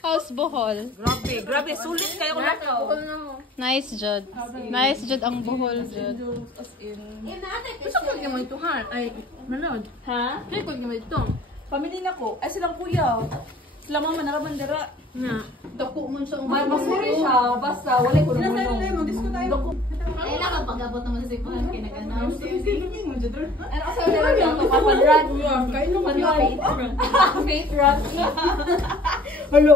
How's Bohol? Grabe, sulit kayo ko nakaw. Nice, Jud. Nice, Jud, ang Bohol, Jud. As in. Gusto ko yung ito ha? Ay, manod. Ha? Gusto ko yung ito. Pamilya na ko. Ay, silang kuya. Sila mama, narabandera. Nga. Dako man sa May masuri siya. Basta, wala ko na Tayo, mag-disco tayo. Ay, nakapag-abot naman sa sipuhan kay nag-announce. Ano kasi wala lang ito? Papadran. Kain mo Faith run. Halo.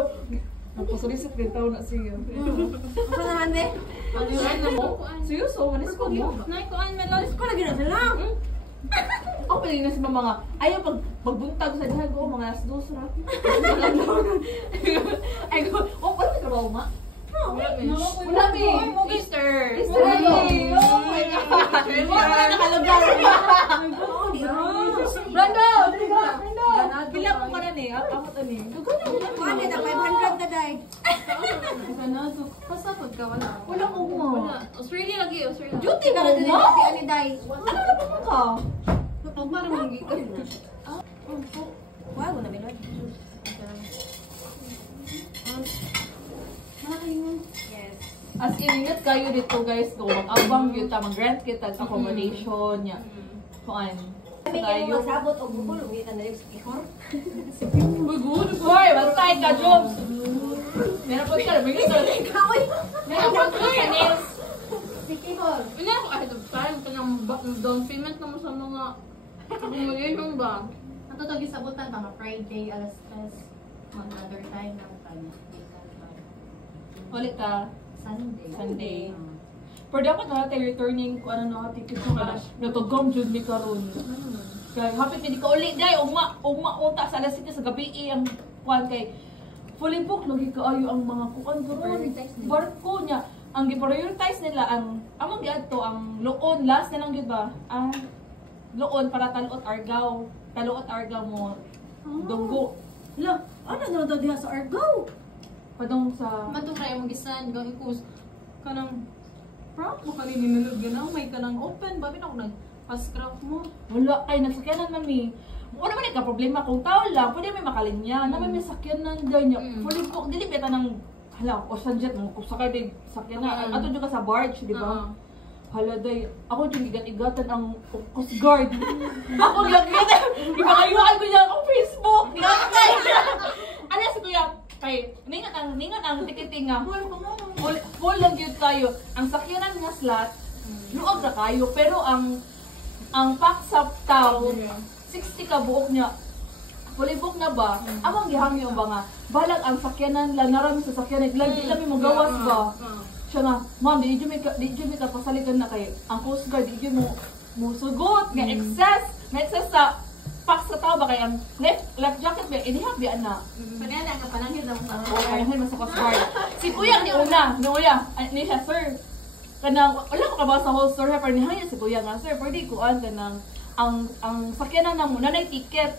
Nagpasulisip din tao na siya. Ano naman din? Ano yun mo? Seryoso, manis ko mo. Naikuan melos. Ko lagi na sila. Ako pala na si mga ayaw pagbuntag sa dahan ko, mga alas 2 ra. Ay ko, wala ka trabaho ma? Wala mi. Easter. Oh my God. Wala nakalugar. Brando! Pila mo ka na ni? Ako to ni. Ano na, 500 na day. Pasapod ka, wala. Wala ko mo. Wala. Australia lagi, Australia. Duty na Ano rin na, mo? di ani day. Ano na ba ka? Pagmara mo nagi. Wow, na bilod. Yes. As in, ingat kayo dito guys ko. Mag-abang yun ta, mag-rent kita accommodation niya. Kuan. Kami kayo magsabot o bubol, uwi na yung ihor. Uy, good. Boy, bantay ka, Jobs. Meron po ka, may gusto. Meron po ka sa nails. Sige, hor. Wala ako kahit parang kanang down payment naman sa mga accommodation ba? Natutog sabutan mga Friday, alas 3. Another time ng Ulit ka. Sunday. Pero dapat na tayo returning kung ano na ticket sa kalas. Natugam jud ni karon. Kaya hapit hindi ka ulit day ugma uta sa alas 7 sa gabi ang kuan kay fully booked lagi kaayo ang mga kuan karon. Barko niya ang gi-prioritize nila ang among giadto ang Loon last na lang gyud ba? Loon para Talot Argao. Talot Argao mo. Dunggo. Hala, ano na daw diha sa Argao? Padong sa Matungkay ang gisan gang ikus kanang proud mo kanini nunod ganaw may kanang open babi na ako nag-pascraft mo. wala ay nagsakyanan nami. Wala man ka problema kung tao lang, pwede may makalinya. Na may sakyanan ganyan. Fully booked dili beta nang hala, Ocean Jet mo sakay day sakyanan. Ato jud ka sa barge, di ba? Hala day, ako jud igat-igatan ang Coast Guard. Ako gigat. Ibakayuan ko niya ang Facebook. Gatay. Ano si kuya? Kay ningat ang ticketing nga. Full lang yun tayo. Ang sakyanan nga slot, luag na kayo. Pero ang pack sa tao, 60 ka buok niya. Fully book na ba? Amang gihangyo ba nga? Balag ang sakyanan lang, narami sa sakyanan. Lagi kami mo gawas ba? Siya nga, ma'am, di dyo may kapasaligan na kayo. Ang Coast Guard, di dyo mo sugot. May excess sa pack sa tao ba kaya ang left jacket ba? Inihap ba na? Kanina ka panangin na mo. Ay, mas sa Coast Guard. Si Kuya ni una, ni siya, sir. Kanang wala ko ka ba sa whole store pero ni haya si Kuya nga, sir, pwede kuan kanang ang sakyanan na muna na ticket.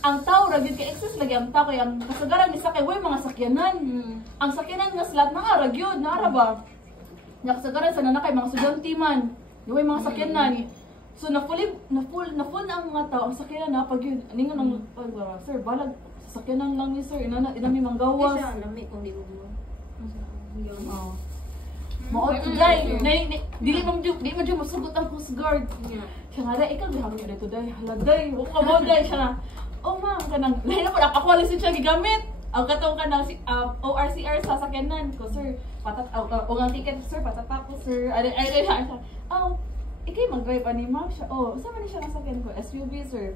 Ang tao ra gyud kay excess lagi ang tao kay ang kasagaran ni sakay way mga sakyanan. Ang sakyanan nga slot na ra gyud, na ba? Nakasagaran sa nanakay mga estudyante man. Way mga sakyanan. So na full na ang mga tao ang sakyanan na pag yun. Aningan ang sir, balag sakyanan lang ni sir. Inami manggawas. Isa, nami kung di mo. Oh. Maot day, dili man jud masugot ang Coast Guard. Siya nga day, ikaw gihapon yun dito day. Hala day, huwag ka mo day. Siya na, oh ma'am, kanang, lahin na po, ako alisin siya gigamit. Ang katong kanang ORCR sa sakyanan ko, sir. O ang ticket, sir, patatapos, sir. Ay, siya. Oh, ikay mag-drive ani ma'am siya. Oh, saan man siya nasakyan ko? SUV, sir.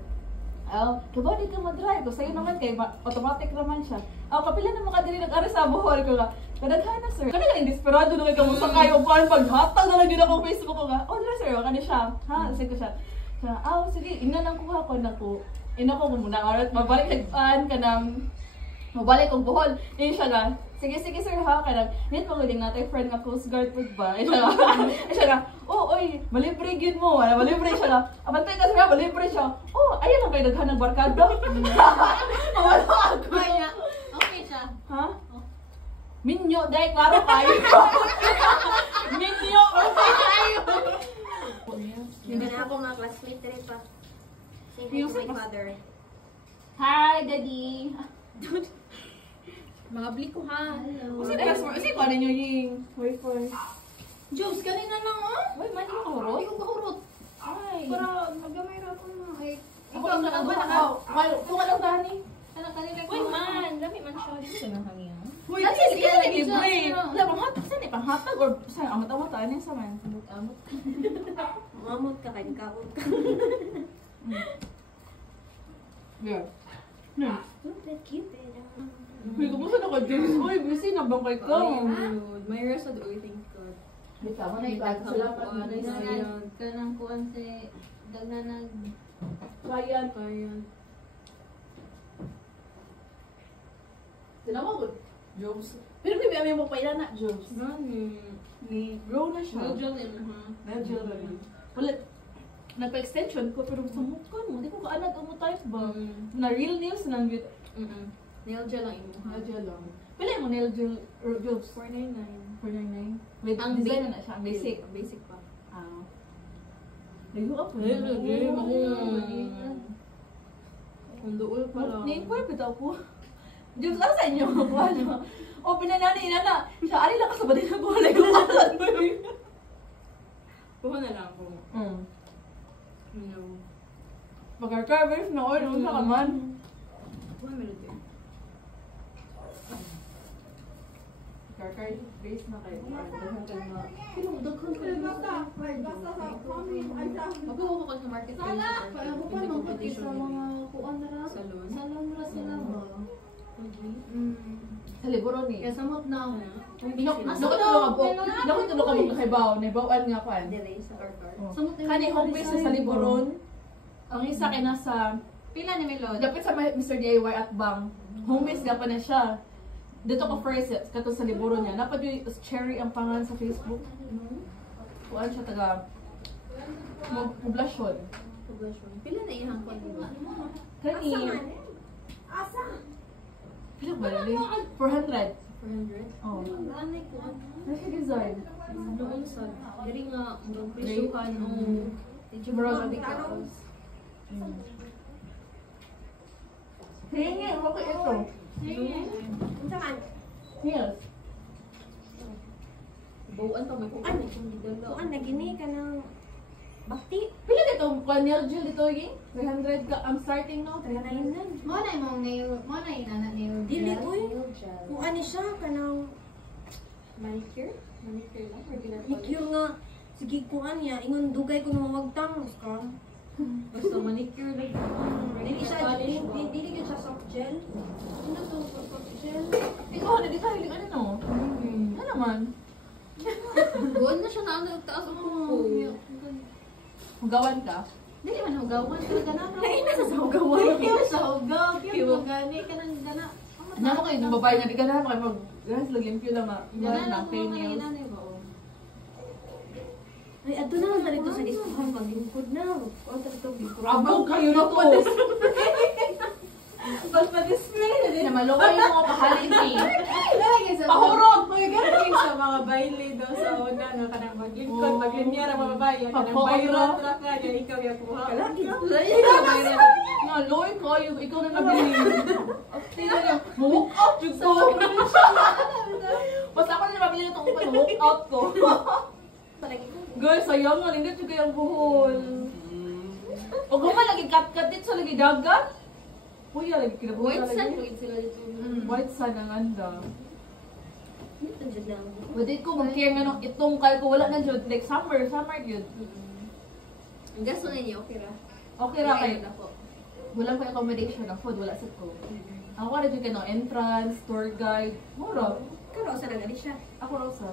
Oh, kaba di ka mag-drive. So, sa'yo naman kay automatic naman siya. Oh, kapila na mga dili nag-ari sa Bohol ko nga. Kadaghan na, sir. Kanina yung desperado na kayo sakay o paano paghatag na lang din ako Facebook ko nga. Oh, sir, kani siya. Ha, sige ko siya. Siya, sige, ina nang kuha ko na ko. Ina ko muna. Mabalik nagpaan ka ng mabalik kong Bohol. Yun siya nga. Sige, sir, ha, kanang, nito magaling natin friend nga Coast Guard po ba? Siya nga, oy, malibre yun mo. Malibre siya nga. Abantay ka siya, malibre siya. Oh, ayun lang kayo naghan ng barkada. Mawala ako. Okay siya. Ha? Minyo, dahil klaro kayo. Minyo, kayo. Yung na ako mga classmate rin pa. Say hi to my father. Hi, Daddy. Mabli ko ha. Kasi password, kasi paano nyo yung wifi? Jobs, kanina lang ah. Uy, man, yung kahuro? Hindi ko kahurot. Ay. Para magamay ra ko na. Ay, Ako ikaw ang ka nakawa ba na ka. Kung anong tani? kanila Uy, man. Dami man siya. Dito ka ng hangin. Uy, Kasi kasi sige, kasi isa, libre. isa. Wala, panghatag saan eh? Panghatag or saan? Amot-amot, ano yung saman? Amot. Mamot ka kain kaon ka. Yeah. Hmm. Cupid, Cupid. Uy, kumusta na ka, James? Uy, busy na bang kay ka? May rest of the earth, thank God. Wait lang, Ay, salamat salamat na guys. ka ng kuwan si dagnanag Client. client. Salamat ko, Jobs. Pero may mo pa ilan na, Jobs. Gani. Ni grow na siya. Medyo din ha. Medyo rin. Wala, nagpa-extension ko, pero sa mukha mo, di ko kaanad umutype ba? Na real nails nang yun. Nail gel lang imo ha. Nail gel lang. Pila mo nail gel or Jobs? 499. 499. With Ang design na siya, ang basic. Basic pa. Ah. Layo up. Kung doon pa lang. Name-work bitaw ko. Diyos, ano sa inyo? Ano? O, pinanani, inana. Siya, ali lang ka sa badin na gulay. Kukalan mo yun. Kuha na lang kung Hmm. Pagka-carvers na oil, unsa ka man. kuha meron din. Pagka-carvers na kayo. Mag-uho ko sa market place. Kaya ako pa nang sa mga kuan na ra. Salon. Salon ra sila ba? Sa liburon Kaya eh. samot na ako. Nakutulog ka mong kahibaw. Naibawaan nga pa. Dili sa order. Kani home base na sa liburon. Ang isa kay nasa Pila ni Melod? dapat sa Mr. DIY at Bang. Home base nga pa na siya. Dito ko first kato sa liburon niya. Napad yung Cherry ang pangalan sa Facebook. Kuan siya taga poblasyon. Pila na iyang kwan mo? Kani pila ba yun? 400. 400? Oh. Anay ko. Nasa design. Noon sa diri nga murag presyuhan o medyo Murag- grabe ka. Hingi, okay ito. Unsa man? Heels. Buwan pa may kuan kung gidala. Kuan na gini ka ng bakti. Pila dito? Nail gel dito yung 300 ka. Ang starting no? 300. Kainan. Mo na imong nail, mo na inana nail Dili gel. uy. Kuan ni siya ka ng Manicure? Manicure lang regular manicure nga. Sige kuan niya. Ingon dugay ko na mawagtang. Ka. Basta manicure lang. Dili siya, dili ka siya soft gel. Ano to? Soft gel? Ikaw, hindi ka hilig ano no? Ano naman? Buwan na siya na ano taas ang kuko. Hugawan ka? Dili man hugawan talaga na. Ay, nasa sa hugawan. Kiyo sa hugaw, kiyo gani ka nang gana. Ano mo kayo, nung babae nga, di ka na kayo mag-gas, limpyo lang ma. Gana Yan lang lang, mo pain mga nails. inanay ba? Ay, ato na lang dito sa diskuhan. Paglingkod na. Kuan ta ito. Abog kayo na to! Mas pa-display na din. Na malukay mo ka pahalin eh. Pahurog! Uy, galing sa mga baile daw sa una nga kanang maglingkod, Oo. maglinyara mga bayan, kanang Pagpahurog. bayran ra ka, kaya ikaw yung kuha. Nga, loy ko, ikaw na nabili. Walk out yung ko. Basta ako na mabili na itong walk out ko. Girl, sayang nga, hindi ito kayang buhol. O kung lagi cut-cut dito sa lagi dagat. Kuya, lagi kinabuhay White sun, lagi. white sila dito. White sun ang anda. Ito dyan lang. Pwede ko mag-care nga nung itong kaya ko wala na dyan. Like summer yun. Ang gasto na niya, okay ra. Okay ra kayo. na po. Walang pa accommodation ng food, wala sa ko. Ako rin dyan ka no, entrance, tour guide. Mura. Karo sa nagani siya. Ako raw sa.